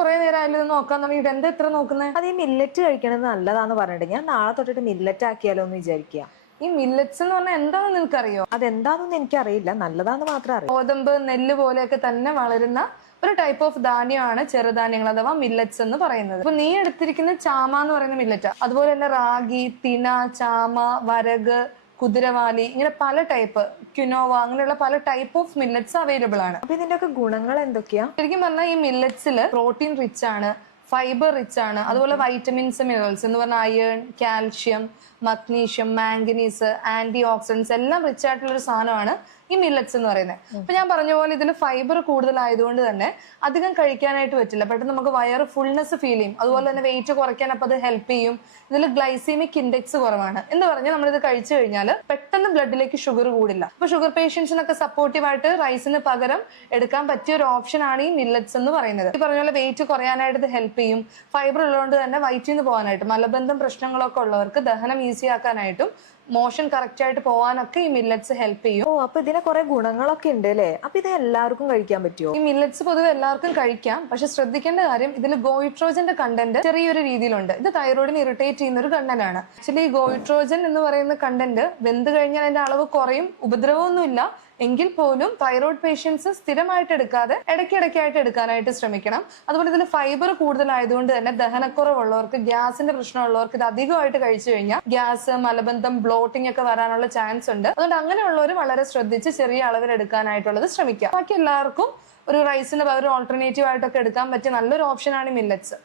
കുറെ നേരം ഇത് നോക്കാൻ തുടങ്ങിയിട്ട് എന്താ ഇത്ര നോക്കുന്നത്? അത് ഈ മില്ലറ്റ് കഴിക്കണത് നല്ലതാന്ന് പറഞ്ഞിട്ട് ഞാൻ നാളെ തൊട്ടിട്ട് മില്ലറ്റ് ആക്കിയാലോ എന്ന് വിചാരിക്കുക. ഈ മില്ലറ്റ്സ് എന്ന് പറഞ്ഞാൽ എന്താണെന്ന് നിനക്കറിയോ? അതെന്താണെന്ന് എനിക്കറിയില്ല, നല്ലതാന്ന് മാത്രം അറിയാം. ഗോതമ്പ്, നെല്ല് പോലെയൊക്കെ തന്നെ വളരുന്ന ഒരു ടൈപ്പ് ഓഫ് ധാന്യമാണ് ചെറുധാന്യങ്ങൾ അഥവാ മില്ലറ്റ്സ് എന്ന് പറയുന്നത്. ഇപ്പൊ നീ എടുത്തിരിക്കുന്ന ചാമ എന്ന് പറയുന്ന മില്ലറ്റാ. അതുപോലെ തന്നെ റാഗി, തിന, ചാമ, വരക്, കുതിരവാലി, ഇങ്ങനെ പല ടൈപ്പ്, ക്യുനോവ, അങ്ങനെയുള്ള പല ടൈപ്പ് ഓഫ് മില്ലറ്റ്സ് അവൈലബിൾ ആണ്. അപ്പൊ ഇതിന്റെ ഒക്കെ ഗുണങ്ങൾ എന്തൊക്കെയാ? ശരിക്കും പറഞ്ഞാൽ ഈ മില്ലറ്റ്സിൽ പ്രോട്ടീൻ റിച്ച് ആണ്, ഫൈബർ റിച്ച് ആണ്, അതുപോലെ വൈറ്റമിൻസ്, മിനറൽസ് എന്ന് പറഞ്ഞാൽ iron, calcium, magnesium, manganese, antioxidants എല്ലാം റിച്ച് ആയിട്ടുള്ള ഒരു സാധനമാണ് ഈ മില്ലറ്റ്സ് എന്ന് പറയുന്നത്. അപ്പൊ ഞാൻ പറഞ്ഞ പോലെ ഇതിൽ ഫൈബർ കൂടുതലായതുകൊണ്ട് തന്നെ അധികം കഴിക്കാനായിട്ട് പറ്റില്ല, പെട്ടെന്ന് നമുക്ക് വയറ് ഫുൾനെസ് ഫീൽ ചെയ്യും. അതുപോലെ തന്നെ വെയിറ്റ് കുറയ്ക്കാൻ അപ്പൊ അത് ഹെൽപ്പ് ചെയ്യും. ഇതിൽ ഗ്ലൈസീമിക് ഇൻഡെക്സ് കുറവാണ് എന്ന് പറഞ്ഞാൽ നമ്മളിത് കഴിച്ചു കഴിഞ്ഞാൽ പെട്ടെന്ന് ബ്ലഡിലേക്ക് ഷുഗർ കൂടില്ല. അപ്പൊ ഷുഗർ പേഷ്യൻസിനൊക്കെ സപ്പോർട്ടീവ് ആയിട്ട് റൈസിന് പകരം എടുക്കാൻ പറ്റിയ ഒരു ഓപ്ഷൻ ആണ് ഈ മില്ലറ്റ്സ് എന്ന് പറയുന്നത്. ഈ പറഞ്ഞ പോലെ വെയിറ്റ് കുറയാനായിട്ട് ഇത് ഹെൽപ്പ് ചെയ്യും. ഫൈബർ ഉള്ളതുകൊണ്ട് തന്നെ വയറ്റിൽ നിന്ന് പോകാനായിട്ട്, മലബന്ധം പ്രശ്നങ്ങളൊക്കെ ഉള്ളവർക്ക് ദഹനം ഈസി ആക്കാനായിട്ടും മോഷൻ കറക്റ്റ് ആയിട്ട് പോകാനൊക്കെ ഈ മില്ലറ്റ്സ് ഹെൽപ്പ് ചെയ്യും. ഓ, അപ്പൊ ഇതിന് കുറെ ഗുണങ്ങളൊക്കെ ഉണ്ട് അല്ലേ? അപ്പൊ ഇത് എല്ലാവർക്കും കഴിക്കാൻ പറ്റുമോ? ഈ മില്ലറ്റ്സ് പൊതുവെ എല്ലാവർക്കും കഴിക്കാം, പക്ഷെ ശ്രദ്ധിക്കേണ്ട കാര്യം ഇതിൽ ഗോയിട്രോജന്റെ കണ്ടന്റ് ചെറിയൊരു രീതിയിലുണ്ട്. ഇത് തൈറോയിഡിനെ ഇറിറ്റേറ്റ് ചെയ്യുന്ന ഒരു കണ്ടന്റ് ആണ്. ആക്ച്വലി ഈ ഗോയിട്രോജൻ എന്ന് പറയുന്ന കണ്ടന്റ് വെന്ത് കഴിഞ്ഞാൽ അതിന്റെ അളവ് കുറയും, ഉപദ്രവമൊന്നുമില്ല. എങ്കിൽ പോലും തൈറോയിഡ് പേഷ്യൻസ് സ്ഥിരമായിട്ട് എടുക്കാതെ ഇടയ്ക്കിടയ്ക്കായിട്ട് എടുക്കാനായിട്ട് ശ്രമിക്കണം. അതുപോലെ ഇതിൽ ഫൈബർ കൂടുതലായതുകൊണ്ട് തന്നെ ദഹനക്കുറവുള്ളവർക്ക്, ഗ്യാസിന്റെ പ്രശ്നമുള്ളവർക്ക് ഇത് അധികമായിട്ട് കഴിച്ചു കഴിഞ്ഞാൽ ഗ്യാസ്, മലബന്ധം, ബ്ലോട്ടിംഗ് ഒക്കെ വരാനുള്ള ചാൻസ് ഉണ്ട്. അതുകൊണ്ട് അങ്ങനെയുള്ളവർ വളരെ ശ്രദ്ധിച്ച് ചെറിയ അളവിൽ എടുക്കാനായിട്ടുള്ളത് ശ്രമിക്കുക. ബാക്കി എല്ലാവർക്കും ഒരു റൈസിന് പകരം ഓൾട്ടർനേറ്റീവ് ആയിട്ടൊക്കെ എടുക്കാൻ പറ്റിയ നല്ലൊരു ഓപ്ഷനാണ് മില്ലറ്റ്സ്.